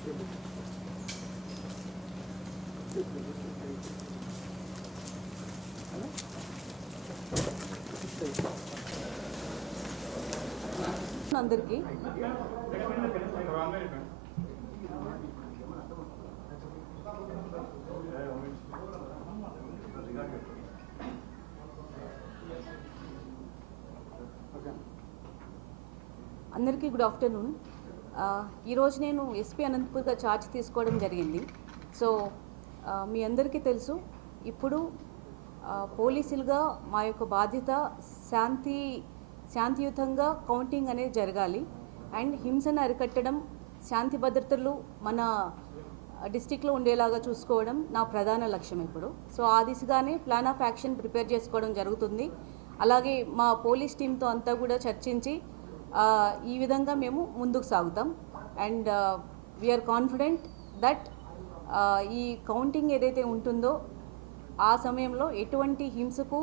అందరికీ అందరికీ good afternoon. ఈరోజు నేను ఎస్పీ అనంతపూర్గా ఛార్జ్ తీసుకోవడం జరిగింది. సో మీ అందరికీ తెలుసు, ఇప్పుడు పోలీసులుగా మా యొక్క బాధ్యత శాంతియుతంగా కౌంటింగ్ అనేది జరగాలి అండ్ హింసను అరికట్టడం, శాంతి భద్రతలు మన డిస్టిక్లో ఉండేలాగా చూసుకోవడం నా ప్రధాన లక్ష్యం ఇప్పుడు. సో ఆ దిశగానే ప్లాన్ ఆఫ్ యాక్షన్ ప్రిపేర్ చేసుకోవడం జరుగుతుంది. అలాగే మా పోలీస్ టీంతో అంతా కూడా చర్చించి ఈ విధంగా మేము ముందుకు సాగుతాం. అండ్ వీఆర్ కాన్ఫిడెంట్ దట్ ఈ కౌంటింగ్ ఏదైతే ఉంటుందో ఆ సమయంలో ఎటువంటి హింసకు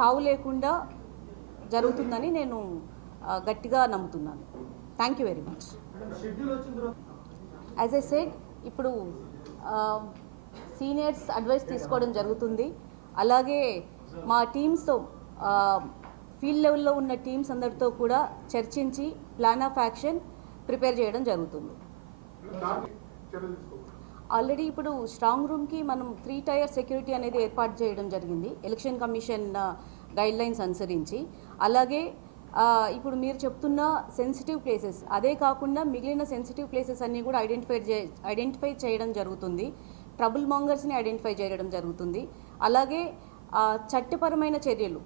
తావు లేకుండా జరుగుతుందని నేను గట్టిగా నమ్ముతున్నాను. Thank you very much. As I said, ఇప్పుడు సీనియర్స్ అడ్వైస్ తీసుకోవడం జరుగుతుంది. అలాగే మా టీమ్స్తో ఫీల్డ్ లెవెల్లో ఉన్న టీమ్స్ అందరితో కూడా చర్చించి ప్లాన్ ఆఫ్ యాక్షన్ ప్రిపేర్ చేయడం జరుగుతుంది. ఆల్రెడీ ఇప్పుడు స్ట్రాంగ్ రూమ్కి మనం 3 టైర్ సెక్యూరిటీ అనేది ఏర్పాటు చేయడం జరిగింది ఎలక్షన్ కమిషన్ గైడ్లైన్స్ అనుసరించి. అలాగే ఇప్పుడు మీరు చెప్తున్న సెన్సిటివ్ ప్లేసెస్, అదే కాకుండా మిగిలిన సెన్సిటివ్ ప్లేసెస్ అన్నీ కూడా ఐడెంటిఫై చేయడం జరుగుతుంది. ట్రబుల్ మాంగర్స్ని ఐడెంటిఫై చేయడం జరుగుతుంది. అలాగే చట్టపరమైన చర్యలు,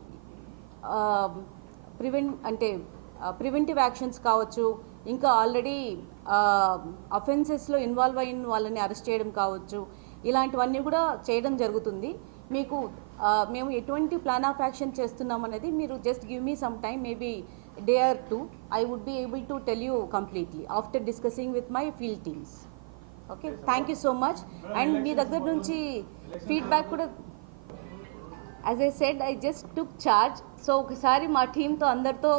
ప్రివెంటివ్ యాక్షన్స్ కావచ్చు, ఇంకా ఆల్రెడీ అఫెన్సెస్లో ఇన్వాల్వ్ అయిన వాళ్ళని అరెస్ట్ చేయడం కావచ్చు, ఇలాంటివన్నీ కూడా చేయడం జరుగుతుంది. మీకు మేము ఎటువంటి ప్లాన్ ఆఫ్ యాక్షన్ చేస్తున్నాం అనేది మీరు just give me some time, maybe day or 2. I would be able to tell you completely after discussing with my field teams. Okay, thank you so much. And మీ దగ్గర నుంచి feedback కూడా, as I said, I just took charge. So ఒకసారి మా టీంతో అందరితో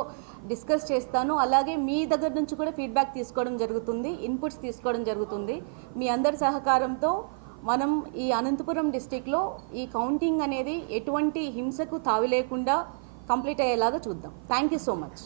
discuss చేస్తాను. అలాగే మీ దగ్గర నుంచి కూడా ఫీడ్బ్యాక్ తీసుకోవడం జరుగుతుంది, ఇన్పుట్స్ తీసుకోవడం జరుగుతుంది. మీ అందరి సహకారంతో మనం ఈ అనంతపురం డిస్టిక్లో ఈ కౌంటింగ్ అనేది ఎటువంటి హింసకు తావి లేకుండా కంప్లీట్ అయ్యేలాగా చూద్దాం. Thank you so much.